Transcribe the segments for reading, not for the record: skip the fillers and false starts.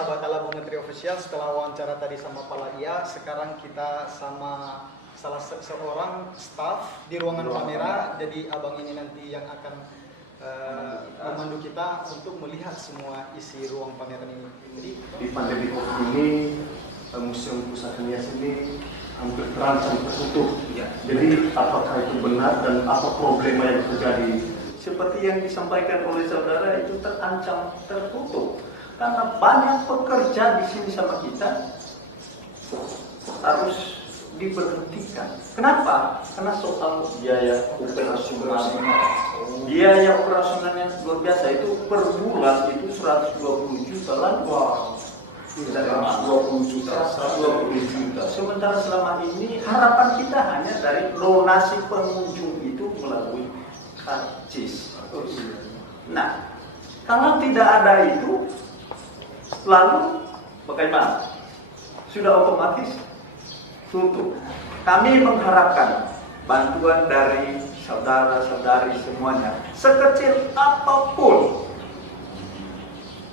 sahabat Talabung Menteri Official, setelah wawancara tadi sama Pak Ladia, sekarang kita sama salah seorang staff di ruangan kamera. Jadi abang ini nanti yang akan memandu kita untuk melihat semua isi ruang pameran ini. Jadi di pandemi COVID ini, Museum Pusaka Nias ini hampir terancam tertutup. Ya. Jadi apakah itu benar dan apa problema yang terjadi? Seperti yang disampaikan oleh saudara, itu terancam tertutup karena banyak pekerja di sini sama kita harus diberhentikan. Kenapa? Karena soal biaya operasional. Biaya operasionalnya luar biasa, itu per bulan itu 120 juta lah. Wow. 120 juta. Sementara selama ini harapan kita hanya dari donasi pengunjung itu melalui karcis. Nah, kalau tidak ada itu, lalu bagaimana? Sudah otomatis tutup. Kami mengharapkan bantuan dari saudara-saudari semuanya, sekecil apapun,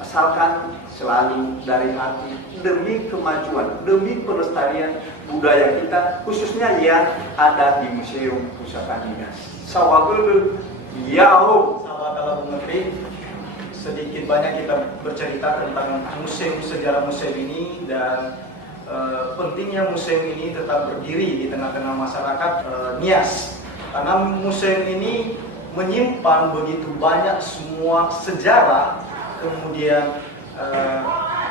asalkan selalu dari hati, demi kemajuan, demi pelestarian budaya kita, khususnya yang ada di Museum Pusaka Nias. Sawagulu, yao. sahabat Talabung Menteri, sedikit banyak kita bercerita tentang museum, sejarah museum ini, dan pentingnya museum ini tetap berdiri di tengah-tengah masyarakat Nias, karena museum ini menyimpan begitu banyak semua sejarah, kemudian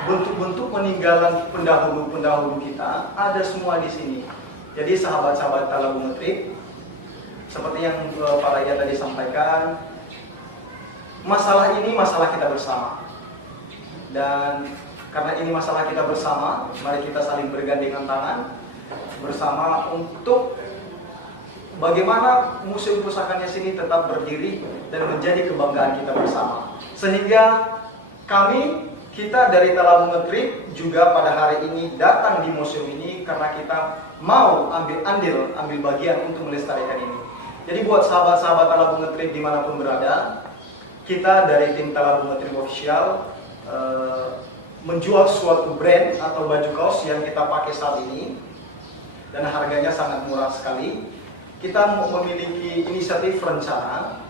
bentuk-bentuk peninggalan pendahulu-pendahulu kita ada semua di sini. Jadi sahabat-sahabat Talabung Menteri, seperti yang Pak Raya tadi sampaikan, masalah ini masalah kita bersama. Dan karena ini masalah kita bersama, mari kita saling bergandengan tangan bersama untuk bagaimana Museum Pusaka Nias ini tetap berdiri dan menjadi kebanggaan kita bersama. Sehingga kita dari Talabung Menteri juga pada hari ini datang di museum ini karena kita mau ambil bagian untuk melestarikan ini. Jadi buat sahabat-sahabat Talabung Menteri dimanapun berada, kita dari tim Talabung Menteri Official menjual suatu brand atau baju kaos yang kita pakai saat ini, dan harganya sangat murah sekali. Kita memiliki inisiatif rencana,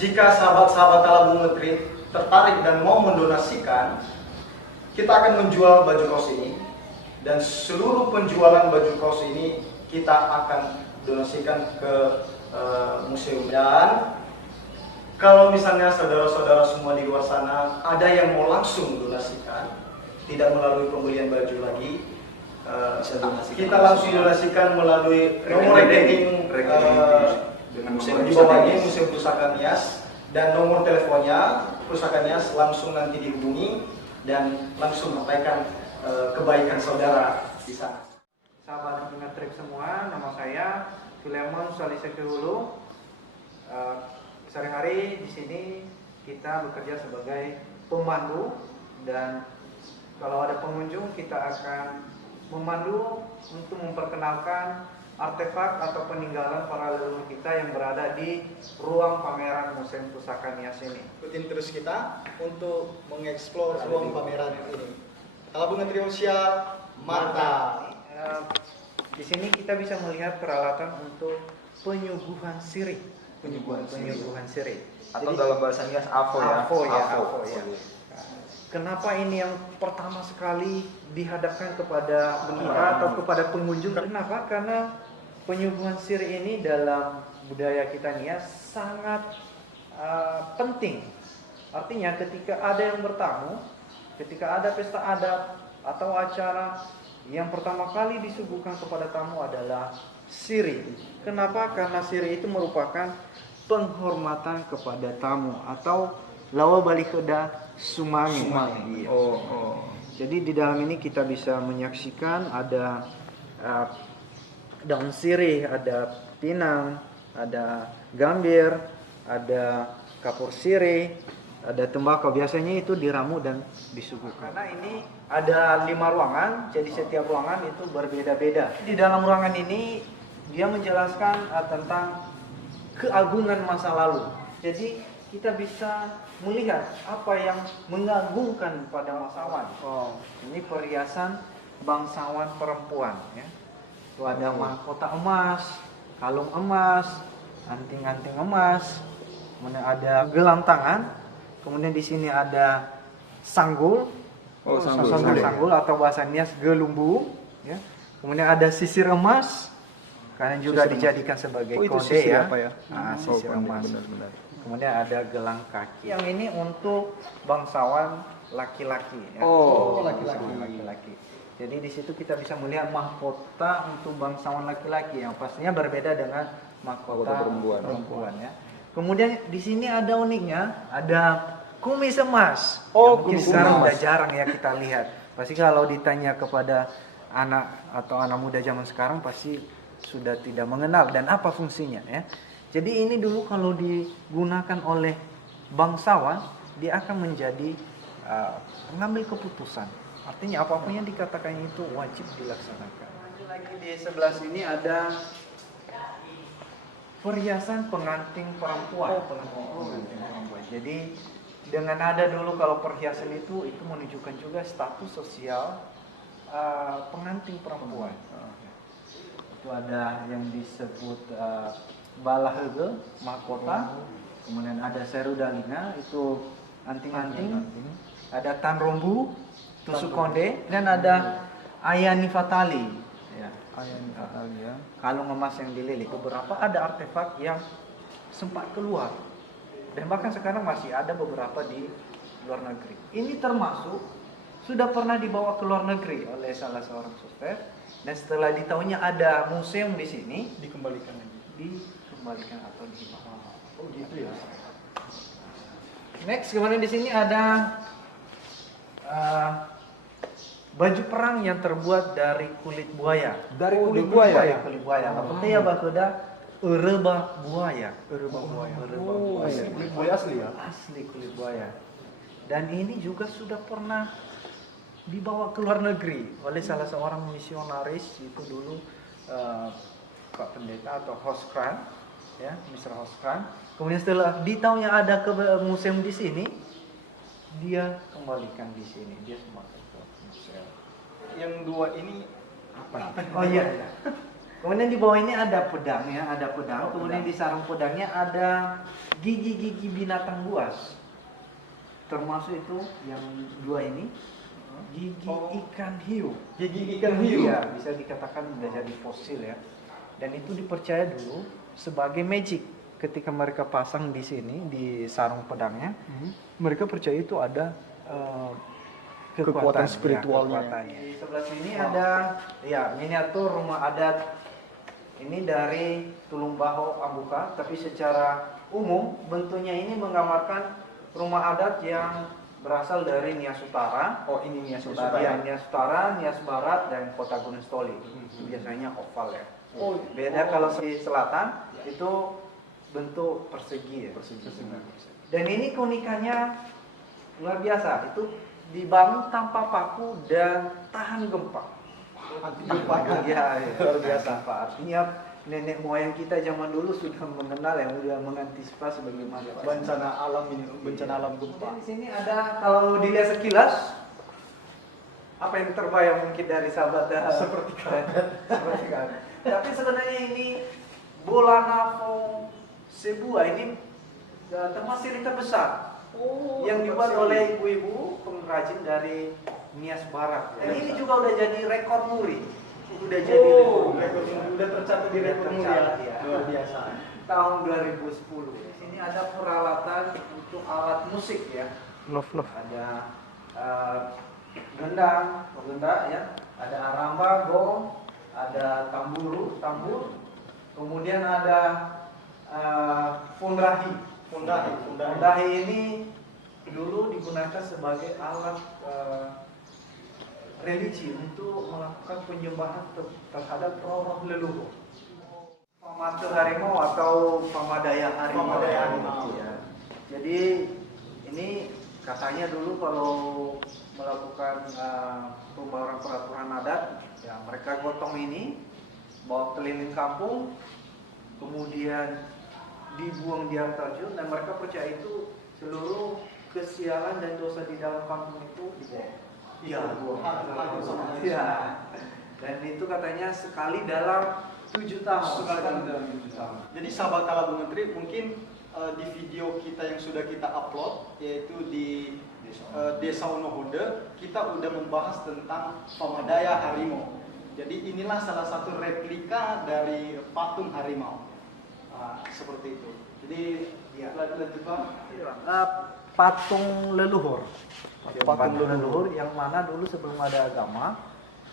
jika sahabat-sahabat Talabung Menteri tertarik dan mau mendonasikan, kita akan menjual baju kaos ini, dan seluruh penjualan baju kaos ini kita akan donasikan ke museum. Dan kalau misalnya saudara-saudara semua di luar sana ada yang mau langsung donasikan, tidak melalui pembelian baju lagi, kita langsung donasikan melalui nomor rekening di bawah ini Museum Pusaka Nias, dan nomor teleponnya Pusaka Nias langsung nanti dihubungi dan langsung sampaikan kebaikan saudara di sana. Sahabat Metrip semua, nama saya Filemon Salisekihulu. Sehari-hari di sini kita bekerja sebagai pemandu, dan kalau ada pengunjung kita akan memandu untuk memperkenalkan artefak atau peninggalan para leluhur kita yang berada di ruang pameran Museum Pusaka Nias ini. Ikutin terus kita untuk mengeksplor ruang pameran ini. Talabung Menteri Official, mantap. Di sini kita bisa melihat peralatan untuk penyuguhan sirih. Penyuguhan sirih. Atau dalam bahasa Nias AFO ya. AFO ya. Kenapa ini yang pertama sekali dihadapkan kepada kita atau kepada pengunjung? Kenapa? Karena penyuguhan sirih ini dalam budaya kita Nias sangat penting. Artinya ketika ada yang bertamu, ketika ada pesta adat atau acara, yang pertama kali disuguhkan kepada tamu adalah sirih. Kenapa? Karena sirih itu merupakan penghormatan kepada tamu, atau lawa balikeda sumangi. Jadi di dalam ini kita bisa menyaksikan ada daun sirih, ada pinang, ada gambir, ada kapur sirih, ada tembakau. Biasanya itu diramu dan disuguhkan. Karena ini ada 5 ruangan, jadi setiap ruangan itu berbeda-beda. Di dalam ruangan ini dia menjelaskan tentang keagungan masa lalu. Jadi kita bisa melihat apa yang mengagumkan pada bangsawan. Oh. Ini perhiasan bangsawan perempuan ya. Itu ada mahkota emas, kalung emas, anting-anting emas, kemudian ada gelang tangan, kemudian di sini ada sanggul, Oh, sanggul. sanggul atau bahasa Nias gelumbu, ya. Kemudian ada sisir emas, karena juga Sisir emas. dijadikan sebagai Oh, itu kode sisir ya. apa ya? Nah, Oh, sisir konde, emas. benar-benar. Kemudian ada gelang kaki. Yang ini untuk bangsawan laki-laki ya. Oh, Bangsawan laki-laki. Jadi di situ kita bisa melihat mahkota untuk bangsawan laki-laki yang pastinya berbeda dengan mahkota Mahkota perempuan ya. Kemudian di sini ada uniknya, ada kumis emas. Oh, Yang mungkin kumis sekarang emas. udah jarang ya kita lihat. Pasti kalau ditanya kepada anak atau anak muda zaman sekarang pasti sudah tidak mengenal dan apa fungsinya ya. Jadi ini dulu kalau digunakan oleh bangsawan, dia akan menjadi pengambil keputusan. Artinya apapun yang dikatakan itu wajib dilaksanakan. Lagi di sebelah sini ada perhiasan pengantin perempuan. Pengantin perempuan. Jadi dengan ada dulu kalau perhiasan itu menunjukkan juga status sosial pengantin perempuan. Itu ada yang disebut balahege, mahkota, kemudian ada serudalinga, itu anting-anting, ada tanrombu, tusuk konde, dan ada ayani fatali. Ya. Ayani fatali ya. Kalung emas yang dililit. Beberapa ada artefak yang sempat keluar, dan bahkan sekarang masih ada beberapa di luar negeri. Ini termasuk sudah pernah dibawa ke luar negeri oleh salah seorang suster, dan setelah ditahunya ada museum di sini, Dikembalikan lagi. dikembalikan atau dibawa. Oh gitu ya. Next, kemudian di sini ada baju perang yang terbuat dari kulit buaya. Dari kulit Dari buaya. kulit buaya. Apa ya bakuda? Ureba buaya. Ureba buaya. Ureba Oh, buaya. Kulit buaya asli ya. Asli kulit buaya. Dan ini juga sudah pernah dibawa ke luar negeri oleh salah seorang misionaris itu dulu Pak Pendeta atau Hoskran, ya, Mr. Hoskran. Kemudian setelah ditahunya ada ke museum di sini, dia kembalikan di sini, dia semakin ke museum. Yang dua ini apa? Oh iya. Kemudian di bawah ini ada pedang ya, ada pedang. Kemudian di sarung pedangnya ada gigi-gigi binatang buas. Termasuk itu yang dua ini, gigi ikan hiu. Gigi ikan hiu. Iya, bisa dikatakan sudah jadi fosil ya. Dan itu dipercaya dulu sebagai magic. Ketika mereka pasang di sini di sarung pedangnya, mereka percaya itu ada Kekuatan ya, spiritualnya. kekuatannya. Di sebelah sini ada ya miniatur rumah adat. Ini dari Tulung Baho Ambuka, tapi secara umum bentuknya ini menggambarkan rumah adat yang berasal dari Nias Utara. Oh, ini Nias Utara. Ya, Nias Utara, Nias Barat, dan Kota Gunung Stoli. Itu biasanya oval ya. Oh, Beda kalau di selatan itu bentuk persegi ya. Persegi. Dan ini keunikannya luar biasa. Itu dibangun tanpa paku dan tahan gempa. Anti gempa. Ya, luar biasa Pak. Artinya nenek moyang kita zaman dulu sudah mengenal yang sudah mengantisipasi bagaimana Bencana alam ini, bencana alam gempa. Kemudian di sini ada, kalau dilihat sekilas, apa yang terbayang mungkin dari sahabat Seperti karet. seperti karet. Tapi sebenarnya ini bola nafo sebuah ini termasuk cerita besar yang dibuat oleh ibu-ibu pengrajin dari Nias Barat. Dan ini juga udah jadi rekor muri. Udah jadi rekor udah tercatat di rekor muri ya. Luar biasa. Tahun 2010. Di sini ada peralatan untuk alat musik ya. Love. Ada gendang, ya. Ada aramba, gong, ada tambur. Kemudian ada fundrahi. Fundrahi ini dulu digunakan sebagai alat religi untuk melakukan penyembahan terhadap roh-roh leluhur. Pamatu harimau atau pamadaya harimau. Pamadaya harimau. Ya. Jadi ini katanya dulu kalau melakukan pembaharuan peraturan adat, ya mereka gotong ini bawa keliling kampung, kemudian dibuang di air terjun, dan mereka percaya itu seluruh kesialan dan dosa di dalam kampung itu dibuang. Iya, iya. Dan itu katanya sekali dalam 7 tahun. Jadi sahabat Kala Bung Menteri, mungkin di video kita yang sudah kita upload, yaitu di Desa Wonohude, kita udah membahas tentang Pamadaya harimau. Jadi inilah salah satu replika dari patung harimau. Seperti itu. Jadi lanjut Pak. Patung leluhur. Patung leluhur yang mana dulu sebelum ada agama,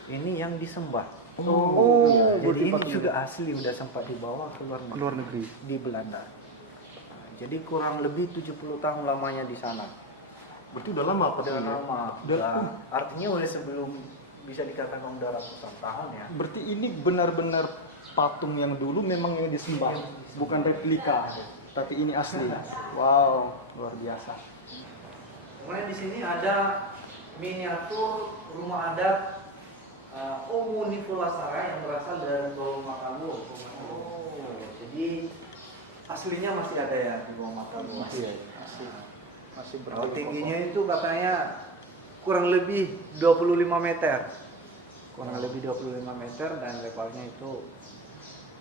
ini yang disembah. Oh, Jadi ini patung juga asli udah sempat dibawa ke luar negeri. di Belanda. Jadi kurang lebih 70 tahun lamanya di sana. Berarti udah lama Udah patungnya? lama. Artinya udah sebelum bisa dikatakan udah ratusan tahun ya. Berarti ini benar-benar patung yang dulu memang yang disembah, bukan replika, tapi ini asli. Wow, luar biasa. Kemudian di sini ada miniatur rumah adat Omuni Pulasara yang berasal dari Bawah Makalu. Jadi aslinya masih ada ya di Bawah Makalu. Masih Kalau tingginya itu katanya kurang lebih 25 meter. Kurang lebih 25 meter dan levelnya itu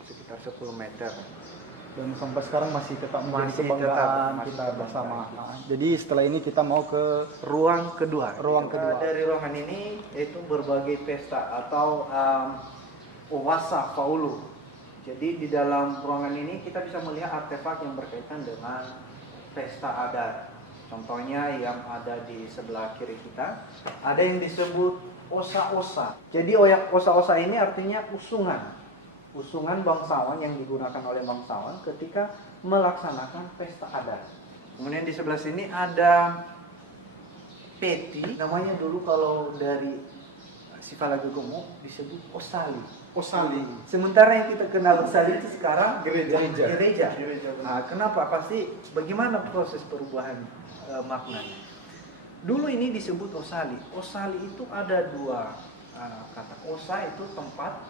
sekitar 10 meter. Dan sampai sekarang masih tetap menjadi Masih kebanggaan tetap, kita masih bersama. kebanggaan. Jadi setelah ini kita mau ke Ruang kedua. Ruang kedua. Dari ruangan ini yaitu berbagai pesta atau Owasa Paulu. Jadi di dalam ruangan ini kita bisa melihat artefak yang berkaitan dengan pesta adat. Contohnya yang ada di sebelah kiri kita, ada yang disebut osa-osa. Jadi osa-osa ini artinya usungan. Usungan bangsawan yang digunakan oleh bangsawan ketika melaksanakan pesta adat. Kemudian di sebelah sini ada peti, namanya dulu kalau dari Sifalagogomo disebut osali. Osali. Sementara yang kita kenal osali itu sekarang Gereja. Nah, kenapa? Pasti bagaimana proses perubahan maknanya? Dulu ini disebut osali. Osali itu ada dua kata. Osa itu tempat,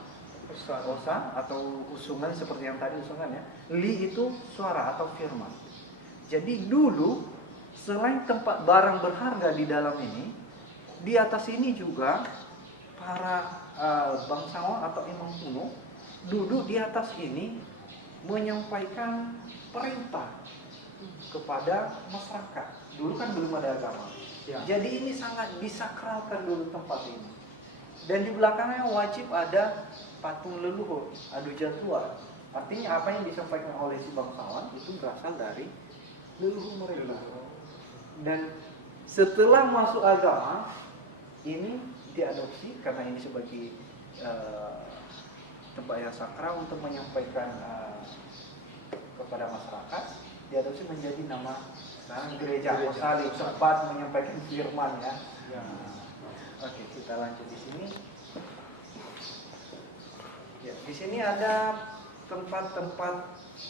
osa atau usungan seperti yang tadi usungan ya. Li itu suara atau firman. Jadi dulu selain tempat barang berharga di dalam ini, di atas ini juga para bangsawan atau imam kuno duduk di atas ini menyampaikan perintah kepada masyarakat. Dulu kan belum ada agama. Ya. Jadi ini sangat disakralkan dulu tempat ini. Dan di belakangnya wajib ada patung leluhur, adu jadwal. Artinya apa yang disampaikan oleh si bangsawan itu berasal dari leluhur mereka. Dan setelah masuk agama, ini diadopsi karena ini sebagai tempat yang sakral untuk menyampaikan kepada masyarakat, diadopsi menjadi nama gereja Osali, tempat menyampaikan firman ya. Oke, kita lanjut di sini. Ya, di sini ada tempat-tempat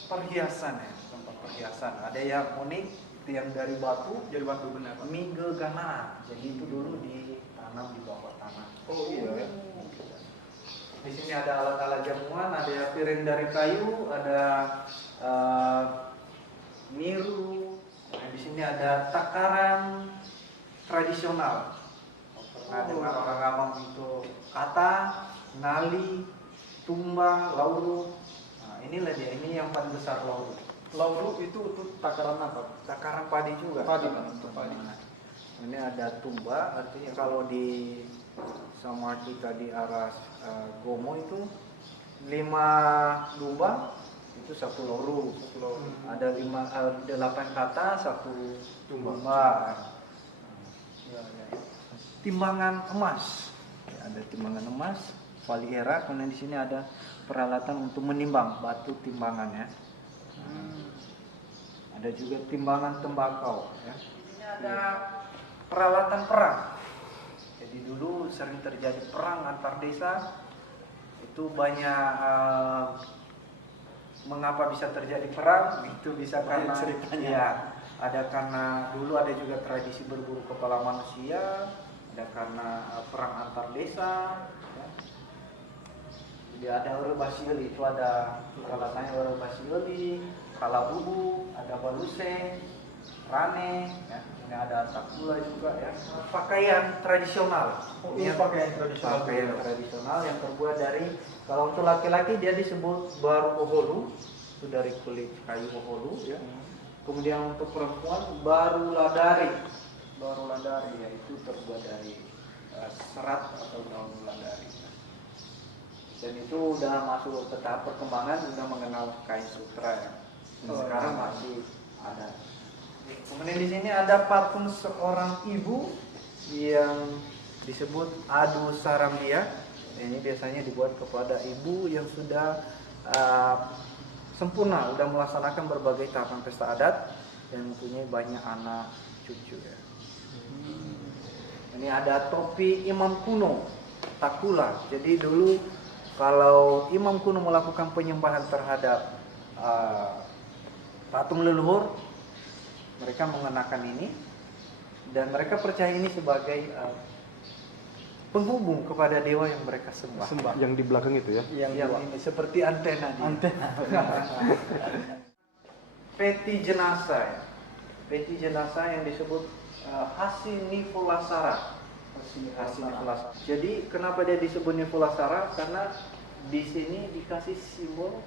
perhiasan ya, tempat perhiasan. Ada yang unik, itu yang dari batu, benar Pak. Minggu Gana. Jadi itu dulu ditanam di bawah tanah. Oh iya. Di sini ada alat-alat jamuan, ada piring dari kayu, ada miru. Nah, di sini ada takaran tradisional. Pernah dengar orang Abang itu kata, nali, tumbang, lauru. Nah, inilah dia, ini yang paling besar lauru. Lauru itu untuk takaran apa? Takaran padi juga. Padi, Pak, untuk padi. Nah, ini ada tumba, artinya kalau di sama kita di arah Gomo itu 5 domba itu 1 lauru. Ada 8 kata 1 tumba. Ya. Timbangan emas. Ya, ada timbangan emas, valiera. Kemudian di sini ada peralatan untuk menimbang batu timbangan ya. Ada juga timbangan tembakau ya. Ini ada peralatan perang. Jadi dulu sering terjadi perang antar desa. Itu banyak mengapa bisa terjadi perang? Itu bisa karena ceritanya. Ya, ada karena dulu ada juga tradisi berburu kepala manusia, ada karena perang antar desa ya. Jadi ada Ore Basioli, itu ada peralatannya Ore Basioli, kalabubu, ada baluse, rane, ya. Ini ada takula juga ya. Pakaian tradisional. Ini pakaian tradisional. Pakaian tradisional yang terbuat dari, kalau untuk laki-laki dia disebut baru oholu, itu dari kulit kayu oholu ya. Kemudian untuk perempuan baru ladari. Baru ladari ya, itu terbuat dari serat atau daun ladari. Dan itu udah masuk ke tahap perkembangan, udah mengenal kain sutra ya. Dan sekarang masih ada. Kemudian di sini ada patung seorang ibu yang disebut adu sarambia. Ini biasanya dibuat kepada ibu yang sudah sempurna, sudah melaksanakan berbagai tahapan pesta adat dan mempunyai banyak anak cucu ya. Ini ada topi imam kuno, takula. Jadi dulu kalau imam kuno melakukan penyembahan terhadap patung leluhur, mereka mengenakan ini dan mereka percaya ini sebagai penghubung kepada dewa yang mereka sembah. Yang di belakang itu ya? Yang ini seperti antena dia. Antena. Peti jenazah ya. Peti jenazah yang disebut Hasinifulasara. Hasinifulasara. Jadi kenapa dia disebut Nifulasara? Karena di sini dikasih simbol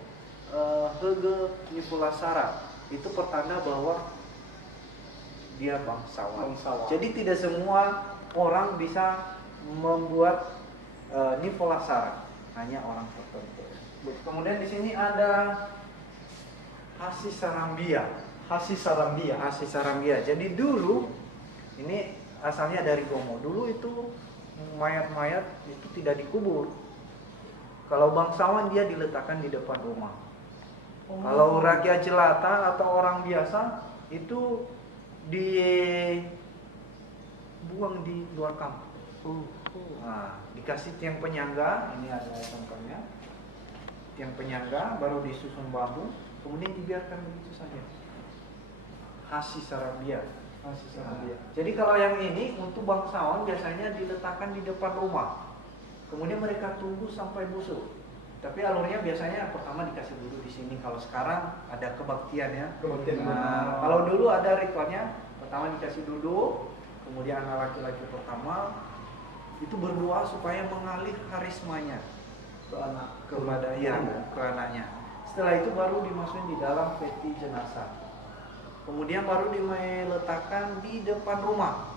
Hege Nifulasara. Itu pertanda bahwa dia bangsawan. Jadi tidak semua orang bisa membuat Nifulasara, hanya orang tertentu. Kemudian di sini ada Hasisarambia. Hasisarambia. Jadi dulu ini asalnya dari Gomo. Dulu itu mayat-mayat itu tidak dikubur. Kalau bangsawan dia diletakkan di depan rumah. Kalau rakyat jelata atau orang biasa itu dibuang di luar kampung. Nah, dikasih tiang penyangga, ini ada contohnya. Tiang penyangga baru disusun bambu, kemudian dibiarkan begitu saja. Hasisarambia. Jadi kalau yang ini untuk bangsawan biasanya diletakkan di depan rumah. Kemudian mereka tunggu sampai busuk. Tapi alurnya biasanya pertama dikasih dulu di sini. Kalau sekarang ada kebaktian ya. Nah, kalau dulu ada ritualnya, pertama dikasih duduk, kemudian anak laki-laki pertama itu berdoa supaya mengalir karismanya ke anaknya. Setelah itu baru dimasukin di dalam peti jenazah. Kemudian baru diletakkan di depan rumah.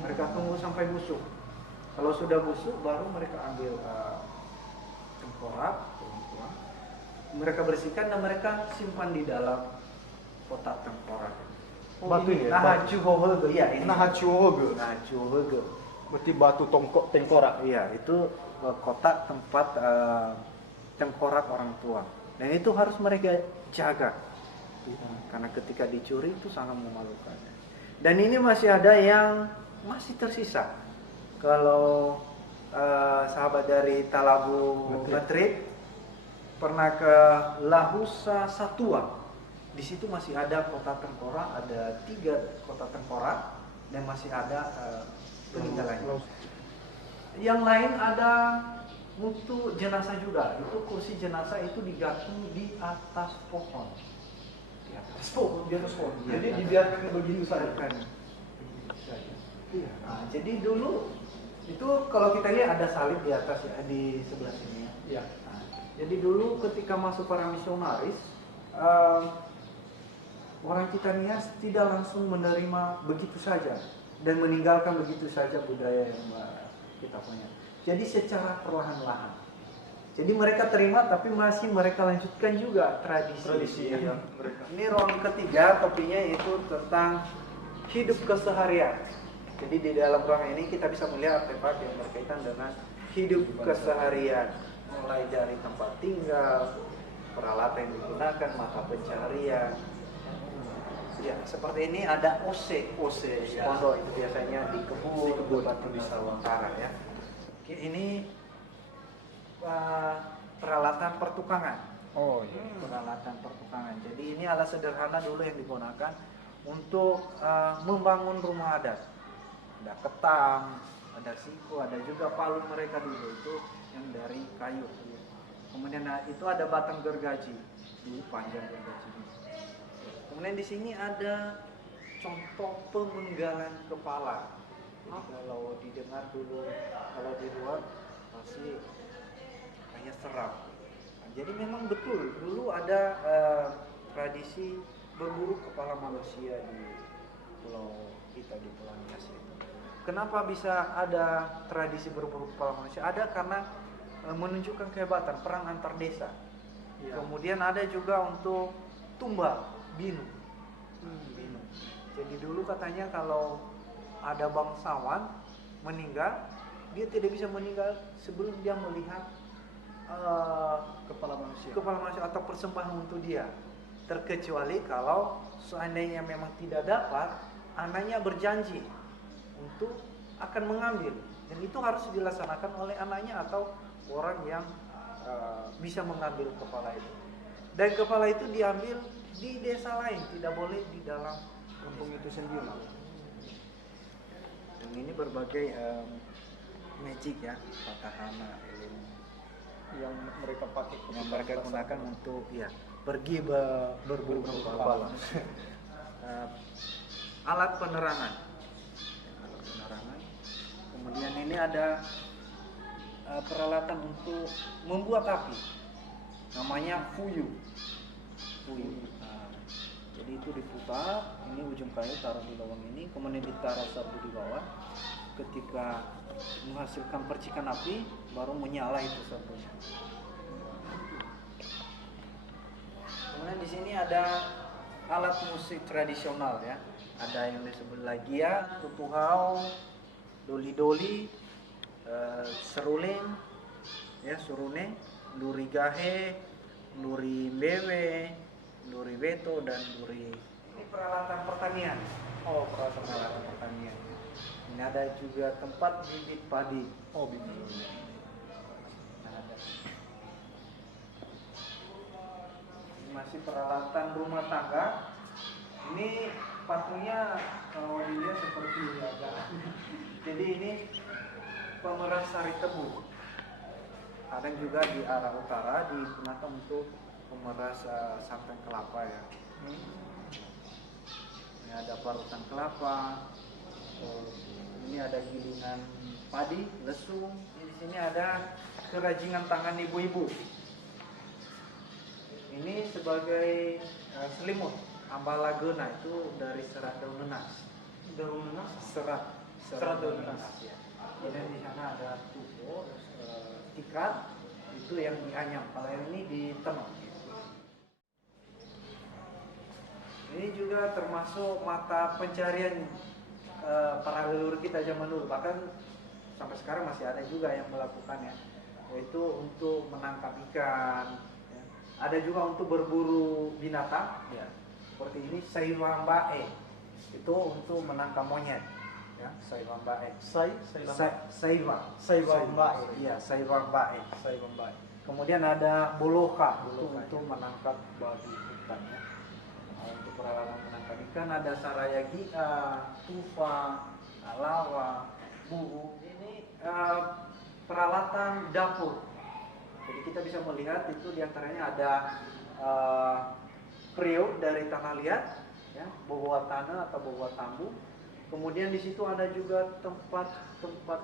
Mereka tunggu sampai busuk. Kalau sudah busuk baru mereka ambil tengkorak, mereka bersihkan dan mereka simpan di dalam kotak tengkorak. Batu ini ya? Nahachuhoge, iya ini. Nahachuhoge. Berarti batu tengkorak. Iya, itu kotak tempat tengkorak orang tua. Dan itu harus mereka jaga. Karena ketika dicuri itu sangat memalukan. Dan ini masih ada yang masih tersisa. Kalau sahabat dari Talabu Madrid pernah ke Lahusa Satua, di situ masih ada kota tengkorak, ada 3 kota tengkorak dan masih ada peninggalannya. Yang lain ada untuk jenazah juga. Itu kursi jenazah itu digantung di atas pohon. Di atas pohon. Jadi dibiarkan begitu saja. Iya. Nah, jadi dulu itu kalau kita lihat ada salib di atas ya, di sebelah sini ya. Iya. Nah, jadi dulu ketika masuk para misionaris, orang Kitanias tidak langsung menerima begitu saja dan meninggalkan begitu saja budaya yang kita punya. Jadi secara perlahan-lahan. Jadi mereka terima tapi masih mereka lanjutkan juga tradisi ya. Ini ruang ketiga, topinya itu tentang hidup keseharian. Jadi di dalam ruang ini kita bisa melihat artefak yang berkaitan dengan hidup keseharian, mulai dari tempat tinggal, peralatan yang digunakan, mata pencaharian. Ya, seperti ini ada OC pondok itu biasanya di kebun atau di sawah ya. Ini peralatan pertukangan. Oh iya. Peralatan pertukangan. Jadi ini alat sederhana dulu yang digunakan untuk membangun rumah adat. Ada ketang, ada siku, ada juga palu mereka dulu itu yang dari kayu. Kemudian itu ada batang gergaji, dulu panjang gergaji. Kemudian di sini ada contoh pemenggalan kepala. Jadi kalau didengar dulu, kalau di luar masih kayak seram. Nah, jadi memang betul dulu ada tradisi berburu kepala manusia di pulau kita, di Pulau Nias itu. Kenapa bisa ada tradisi berburu kepala manusia? Ada karena menunjukkan kehebatan perang antar desa. Iya. Kemudian ada juga untuk tumbal, binu. Binu. Jadi dulu katanya kalau ada bangsawan meninggal, dia tidak bisa meninggal sebelum dia melihat Kepala manusia. kepala manusia atau persembahan untuk dia. Terkecuali kalau seandainya memang tidak dapat, anaknya berjanji untuk akan mengambil, dan itu harus dilaksanakan oleh anaknya atau orang yang bisa mengambil kepala itu. Dan kepala itu diambil di desa lain, tidak boleh di dalam Kampung itu sendiri. Dan ini berbagai magic ya, patahana ilmu Yang mereka pakai. yang mereka gunakan untuk ya pergi berburu kepala. Alat penerangan. Alat penerangan. Kemudian ini ada peralatan untuk membuat api. Namanya fuyu. Fuyu. Nah, jadi itu diputar, ini ujung kayu taruh di lubang ini, kemudian ditaruh sabdu di bawah. Ketika menghasilkan percikan api, baru menyala itu sabdunya. Kemudian di sini ada alat musik tradisional ya. Ada yang disebut lagia, tutuhau, doli-doli, seruling, ya surune, luri gahe, luri bewe, luri beto, dan luri. Ini peralatan pertanian. Oh, peralatan pertanian. Ini ada juga tempat bibit padi. Oh, bibit. Nah, ada. Ini masih peralatan rumah tangga. Ini patungnya kalau dilihat seperti ini agak. Jadi ini pemeras sari tebu. Ada juga di arah utara digunakan untuk pemeras santan kelapa ya. Ini ada parutan kelapa. Ini ada gilingan padi, lesung. Di sini ada kerajinan tangan ibu-ibu. Ini sebagai selimut ambalagena, itu dari serat daun nanas. Daun nanas. Serat daun nanas. Ya. Dan di sana ada tupo, tikar, itu yang dianyam. Kalau yang ini ditenok. Ini juga termasuk mata pencarian para leluhur kita zaman dulu, bahkan sampai sekarang masih ada juga yang melakukannya, yaitu untuk menangkap ikan ya. Ada juga untuk berburu binatang ya, seperti ini sayuambae, itu untuk menangkap monyet ya, sayuambae. Sayuambae. Iya, sayuambae. Kemudian ada boloka, itu untuk menangkap babi hutan ya. Untuk peralatan menangkap ikan ada sarayagi, tufa, lawa, buhu. Ini peralatan dapur. Jadi kita bisa melihat itu diantaranya ada periuk dari tanah liat, ya, boboa tanah atau boboa tambu. Kemudian di situ ada juga tempat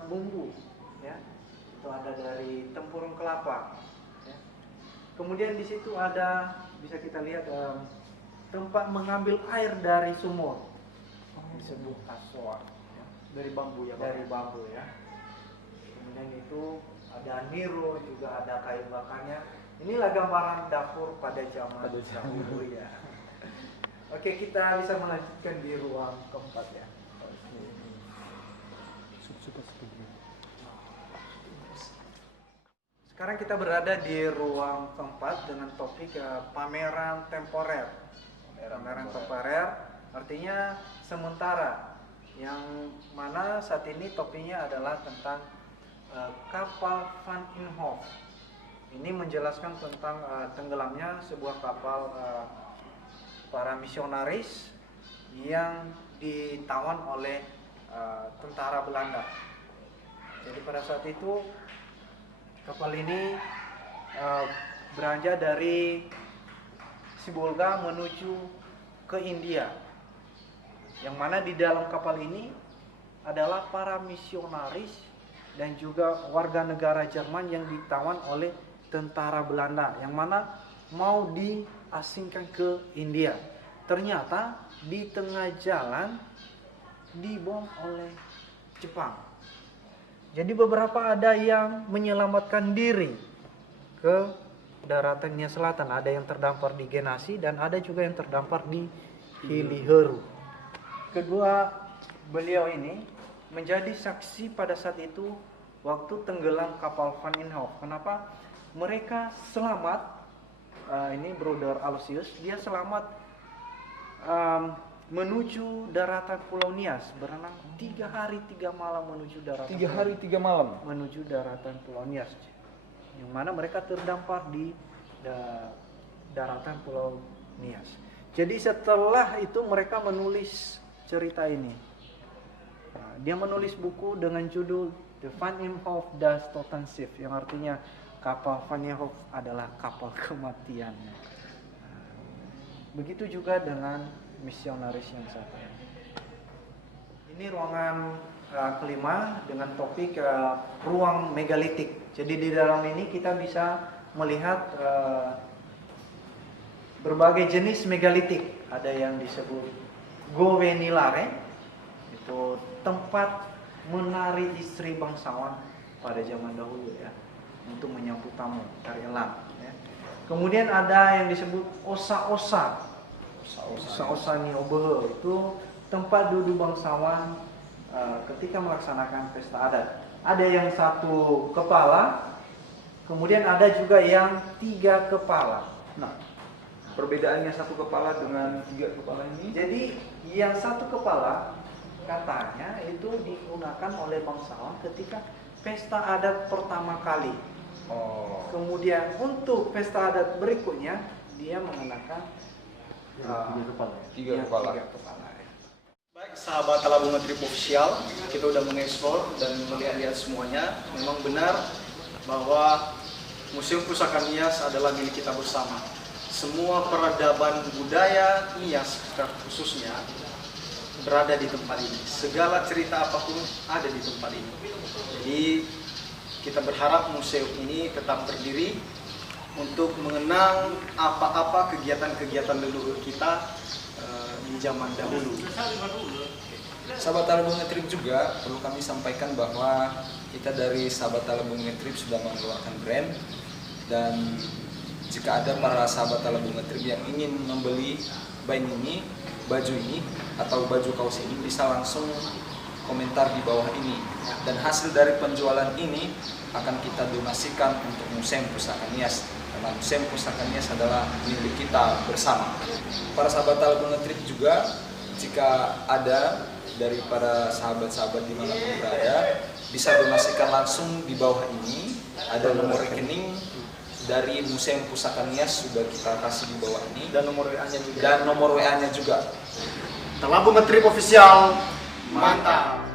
bumbu, ya. Itu ada dari tempurung kelapa. Ya. Kemudian di situ ada, bisa kita lihat tempat mengambil air dari sumur, disebut kasoa ya. Dari bambu ya. Dari bambu ya. Kemudian itu ada niro, juga ada kayu bakarnya. Inilah gambaran dapur pada zaman dahulu ya. Oke, kita bisa melanjutkan di ruang keempat ya. Sekarang kita berada di ruang keempat dengan topik pameran temporer. Pameran temporer artinya sementara, yang mana saat ini topiknya adalah tentang kapal Van Inhofe. Ini menjelaskan tentang tenggelamnya sebuah kapal para misionaris yang ditawan oleh tentara Belanda. Jadi pada saat itu kapal ini beranjak dari Sibolga menuju ke India. Yang mana di dalam kapal ini adalah para misionaris dan juga warga negara Jerman yang ditawan oleh tentara Belanda yang mana mau diasingkan ke India. Ternyata di tengah jalan dibom oleh Jepang. Jadi beberapa ada yang menyelamatkan diri ke daratan Nia Selatan, ada yang terdampar di Genasi dan ada juga yang terdampar di Hiliheru. Kedua beliau ini menjadi saksi pada saat itu waktu tenggelam kapal Van Inhofe. Kenapa? Mereka selamat. Ini Brother Aloysius, dia selamat menuju daratan Pulau Nias, berenang 3 hari 3 malam menuju daratan 3 hari 3 malam menuju daratan Pulau Nias, yang mana mereka terdampar di daratan Pulau Nias. Jadi setelah itu mereka menulis cerita ini. Nah, dia menulis buku dengan judul The Van Imhoff Das Totenschiff, yang artinya kapal Van Imhoff adalah kapal kematian. Begitu juga dengan misionaris yang satu. Ini ruangan kelima dengan topik ruang megalitik. Jadi di dalam ini kita bisa melihat berbagai jenis megalitik. Ada yang disebut Govenilare, itu tempat menari istri bangsawan pada zaman dahulu ya, untuk menyambut tamu dari elang. Ya. Kemudian ada yang disebut osa-osa. Osa-osa Niobehe itu tempat duduk bangsawan ketika melaksanakan pesta adat. Ada yang 1 kepala, kemudian ada juga yang 3 kepala. Nah, perbedaannya 1 kepala dengan 3 kepala ini? Jadi yang 1 kepala katanya itu digunakan oleh bangsawan ketika pesta adat pertama kali. Oh. Kemudian untuk pesta adat berikutnya dia mengenakan 3 kepala. 3 kepala. 3 kepala. Baik, sahabat Talabunga Trip Official, kita udah mengeksplor dan melihat-lihat semuanya. Memang benar bahwa Museum Pusaka Nias adalah milik kita bersama. Semua peradaban budaya Nias khususnya berada di tempat ini. Segala cerita apapun ada di tempat ini. Jadi kita berharap museum ini tetap berdiri untuk mengenang apa-apa kegiatan-kegiatan leluhur kita di zaman dahulu. Sahabat Talabunga Trip juga perlu kami sampaikan bahwa kita dari sahabat Talabunga Trip sudah mengeluarkan brand, dan jika ada para sahabat Talabunga Trip yang ingin membeli baju ini atau baju kaos ini, bisa langsung komentar di bawah ini, dan hasil dari penjualan ini akan kita donasikan untuk Museum Pusaka Nias, karena Museum Pusaka Nias adalah milik kita bersama. Para sahabat Talabunga Trip juga, jika ada daripada sahabat-sahabat dimanapun berada, bisa donasikan langsung di bawah ini. Ada nomor rekening dari Museum Pusaka Nias sudah kita kasih di bawah ini, Dan nomor WA-nya juga. dan nomor WA-nya juga. Talabunga Trip Official, mantap.